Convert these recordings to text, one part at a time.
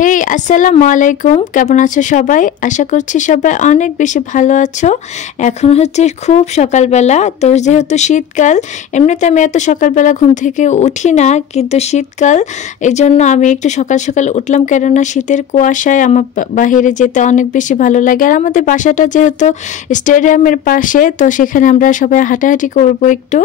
হেই আসসালামু আলাইকুম, কেমন আছো সবাই? আশা করছি সবাই অনেক বেশি ভালো আছো। এখন হচ্ছে খুব সকালবেলা, তো যেহেতু শীতকাল, এমনিতে আমি এত সকালবেলা ঘুম থেকে উঠি না, কিন্তু শীতকাল এই জন্য আমি একটু সকাল সকাল উঠলাম, কেননা শীতের কুয়াশায় আমার বাহিরে যেতে অনেক বেশি ভালো লাগে। আর আমাদের বাসাটা যেহেতু স্টেডিয়ামের পাশে, তো সেখানে আমরা সবাই হাঁটাহাঁটি করবো একটু।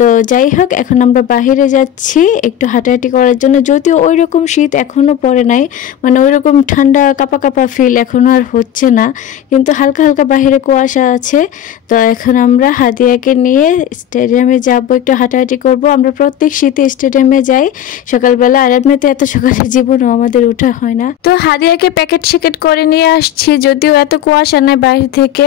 তো যাই হোক, এখন আমরা বাহিরে যাচ্ছি একটু হাঁটাহাঁটি করার জন্য। যদিও ওই রকম শীত এখনও পড়ে নাই, মানে ওই রকম ঠান্ডা কাঁপা কাঁপা ফিল এখনও আর হচ্ছে না, কিন্তু হালকা হালকা বাহিরে কুয়াশা আছে। তো এখন আমরা হাদিয়াকে নিয়ে স্টেডিয়ামে যাব, একটু হাঁটাহাঁটি করব। আমরা প্রত্যেক শীতে স্টেডিয়ামে যাই সকালবেলা, আর এমনিতে এত সকালে জীবনও আমাদের ওঠা হয় না। তো হাদিয়াকে প্যাকেট স্যাকেট করে নিয়ে আসছি, যদিও এত কুয়াশা নাই বাইরে থেকে।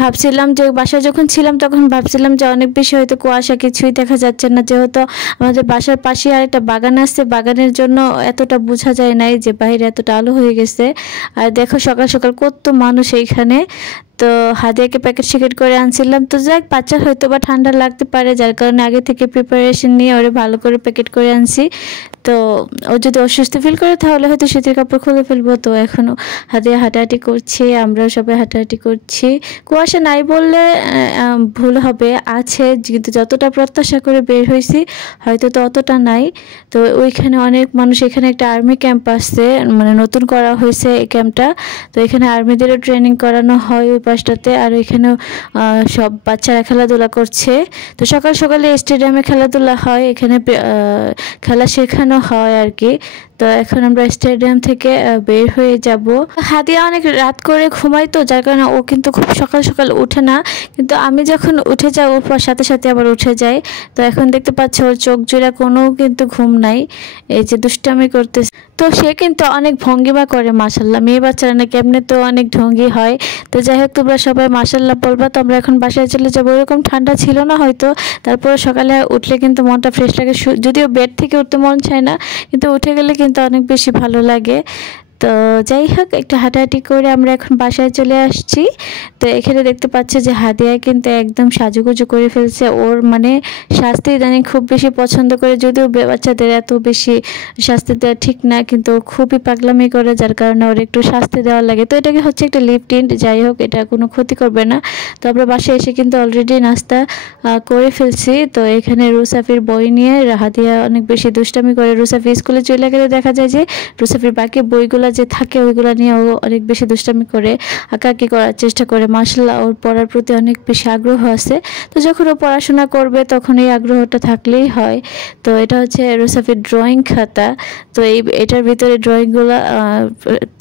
ভাবছিলাম যে বাসায় যখন ছিলাম তখন ভাবছিলাম যে অনেক বেশি হয়তো কুয়াশা, কিছুই দেখা যাচ্ছে না, যেহেতু আমাদের বাসার পাশে আর একটা বাগান আছে, বাগানের জন্য এতটা বোঝা যায় নাই যে বাইরে এতটা আলো হয়ে গেছে। আর দেখো সকাল সকাল কত মানুষ এইখানে। তো হাদিয়াকে প্যাকেট স্যাকেট করে আনছিলাম। তো যাক, বাচ্চার হয়তো বা ঠান্ডা লাগতে পারে, যার কারণে আগে থেকে প্রিপারেশন নিয়ে ওরে ভালো করে প্যাকেট করে আনছি। তো ও যদি অসুস্থ ফিল করে তাহলে হয়তো শীতের কাপড় খুলে ফেলবো। তো এখনও হাদিয়া হাঁটাহাঁটি করছি, আমরাও সবাই হাঁটাহাঁটি করছি। কুয়াশা নাই বললে ভুল হবে, আছে, কিন্তু যতটা প্রত্যাশা করে বের হয়েছি হয়তো তো অতটা নাই। তো ওইখানে অনেক মানুষ, এখানে একটা আর্মি ক্যাম্প আসছে, মানে নতুন করা হয়েছে এই ক্যাম্পটা। তো এখানে আর্মিদেরও ট্রেনিং করানো হয় ওই পাশটাতে, আর এখানেও সব বাচ্চারা খেলাধুলা করছে। তো সকাল সকালে স্টেডিয়ামে খেলাধুলা হয়, এখানে খেলা শেখানো হয় আর কি। তো এখন আমরা স্টেডিয়াম থেকে বের হয়ে যাব। হাদিয়া অনেক রাত করে ঘুমাই, তো যার কারণে ও কিন্তু খুব সকাল সকাল উঠে না, কিন্তু আমি যখন উঠে যাই ওর সাথে সাথে আবার উঠে যায়। তো এখন দেখতে পাচ্ছ ওর চোখ জোড়া কোনো কিন্তু ঘুম নাই, এই যে দুষ্টামি করতেছে। তো সে কিন্তু অনেক ভঙ্গিমা করে, মাশাল্লাহ, মেয়ে বাচ্চারা নাকি এমনি তো অনেক ঢঙ্গি হয়। তো যাই হোক, তোমরা সবাই মাশাল্লাহ বলবা। তো আমরা এখন বাসায় চলে যাবো। ওরকম ঠান্ডা ছিল না হয়তো, তারপরে সকালে উঠলে কিন্তু মনটা ফ্রেশ লাগে। যদিও বেড থেকে উঠতে মন চায় না, কিন্তু উঠে গেলে কিন্তু অনেক বেশি ভালো লাগে। তো যাই হোক, একটু হাঁটাহাঁটি করে আমরা এখন বাসায় চলে আসছি। তো এখানে দেখতে পাচ্ছ যে হাদিয়া কিন্তু একদম সাজুগুজু করে ফেলছে। ওর মানে শাস্তি ইদানিং খুব বেশি পছন্দ করে, যদিও বাচ্চাদের এত বেশি শাস্তি দেওয়া ঠিক না, কিন্তু ও খুবই পাগলামি করে, যার কারণে ওর একটু শাস্তি দেওয়া লাগে। তো এটাকে হচ্ছে একটা লিপ টিন্ট, যাই হোক এটা কোনো ক্ষতি করবে না। তো আমরা বাসায় এসে কিন্তু অলরেডি নাস্তা করে ফেলছি। তো এখানে রুসাফির বই নিয়ে হাদিয়া অনেক বেশি দুষ্টামি করে। রুসাফি স্কুলে চলে গেলে দেখা যায় যে রুসাফির বাকি বইগুলো যে থাকে ওইগুলো নিয়ে ও অনেক বেশি দুষ্টামি করে, আঁকাআঁকি করার চেষ্টা করে। মাশাআল্লাহ, ওর পড়ার প্রতি অনেক বেশি আগ্রহ আছে। তো যখন ও পড়াশোনা করবে তখন এই আগ্রহটা থাকলেই হয়। তো এটা হচ্ছে রুসাফির ড্রয়িং খাতা। তো এটার ভিতরে ড্রয়িংগুলো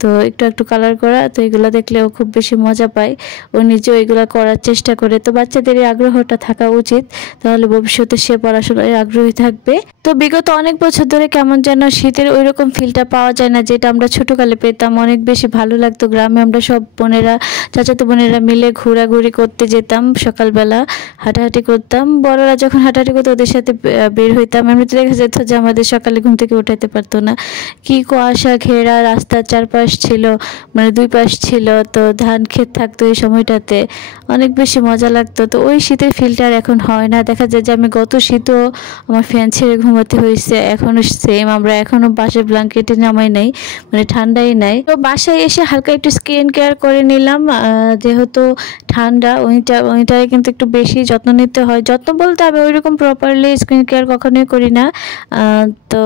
তো একটু একটু কালার করা। তো এগুলো দেখলে ও খুব বেশি মজা পায়, ও নিজেও এগুলো করার চেষ্টা করে। তো বাচ্চাদের এই আগ্রহটা থাকা উচিত, তাহলে ভবিষ্যতে সে পড়াশোনায় আগ্রহী থাকবে। তো বিগত অনেক বছর ধরে কেমন যেন শীতের ওই রকম ফিলটা পাওয়া যায় না, যেটা আমরা ছোটকালে পেতাম। অনেক বেশি ভালো লাগতো। গ্রামে আমরা সব বোনেরা, চাচাতো বোনেরা মিলে ঘোরাঘুরি করতে যেতাম, সকালবেলা হাঁটাহাঁটি করতাম। বড়রা যখন হাঁটাহাঁটি করতো ওদের সাথে বের হইতাম। এমনিতে দেখা যেত যে আমাদের সকালে ঘুম থেকে উঠাইতে পারতো না, কি কুয়াশা ঘেরা রাস্তার চারপাশ ছিল, মানে দুই পাশ ছিল। তো ধান ক্ষেত থাকতো এই সময়টাতে, অনেক বেশি মজা লাগতো। তো ওই শীতের ফিলটা আর এখন হয় না। দেখা যায় যে আমি গত শীতও আমার ফ্যান ছেড়ে ঘুমাতে হয়েছে, এখনও সেম, আমরা এখনও বাসায় ব্ল্যাঙ্কেটে নামাই নাই, মানে ঠান্ডাই নাই। তো বাসায় এসে হালকা একটু স্কিন কেয়ার করে নিলাম, যেহেতু ঠান্ডা ওইটারে কিন্তু একটু বেশি যত্ন নিতে হয়। যত্ন বলতে আমি ওইরকম প্রপারলি স্কিন কেয়ার কখনোই করি না। তো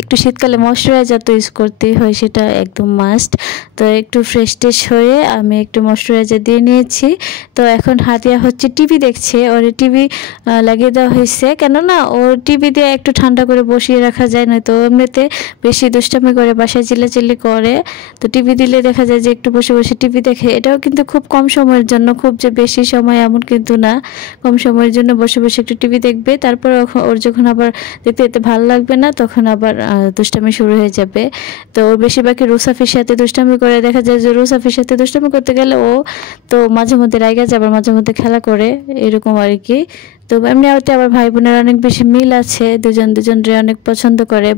একটু শীতকালে ময়শ্চারাইজার তো ইউজ করতেই হয়, সেটা একদম মাস্ট। তো একটু ফ্রেশ ট্রেশ হয়ে আমি একটু ময়শ্চারাইজার দিয়ে নিয়েছি। তো এখন হাদিয়া হচ্ছে টিভি দেখছে, ওর টিভি লাগিয়ে দেওয়া হয়েছে, কেননা ওর টিভি দিয়ে একটু ঠান্ডা করে বসিয়ে রাখা যায়, নয়তো এমনিতে বেশি দুষ্টামি করে, বাসায় চিল্লাচিল্লি করে। তো টিভি দিলে দেখা যায় যে একটু বসে বসে টিভি দেখে। এটাও কিন্তু খুব কম সময়ের জন্য, খুব যে বেশি সময় এমন কিন্তু না, কম সময়ের জন্য বসে বসে একটু টিভি দেখবে। তারপর ওর যখন আবার দেখতে দেখতে ভালো লাগবে না, তখন আবার দুষ্টামি শুরু হয়ে যাবে। তো ওর বেশিরভাগই রুসাফির সাথে দুষ্টামি করে। দেখা যায় যে রুসাফির সাথে দুষ্টামি করতে গেলে ও তো মাঝে মধ্যে রাইগা যায়, আবার মাঝে মধ্যে খেলা করে, এরকম আর কি। তো এমনি আবার ভাই বোনের অনেক বেশি মিল আছে, দুজনরে অনেক পছন্দ করে,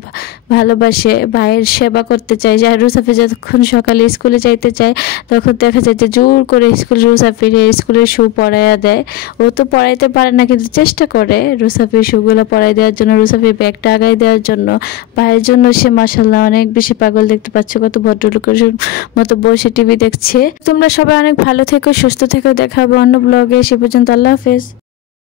ভালোবাসে, ভাইয়ের সেবা করতে চায়। যাই রুসাফি যতক্ষণ সকালে স্কুলে যাইতে চায় তখন দেখা যায় যে জোর করে রুসাফির স্কুলের শু পরাইয়া দেয়। ও তো পড়াইতে পারে না কিন্তু চেষ্টা করে রুসাফির শুগুলো পরাই দেওয়ার জন্য, রুসাফির ব্যাগটা আগাই দেওয়ার জন্য। ভাইয়ের জন্য সে মাশাআল্লাহ অনেক বেশি পাগল। দেখতে পাচ্ছ কত ভদ্রলোকের মতো বসে টিভি দেখছে। তোমরা সবাই অনেক ভালো থেকো, সুস্থ থেকো, দেখা হবে অন্য ব্লগে। সে পর্যন্ত আল্লাহ হাফেজ।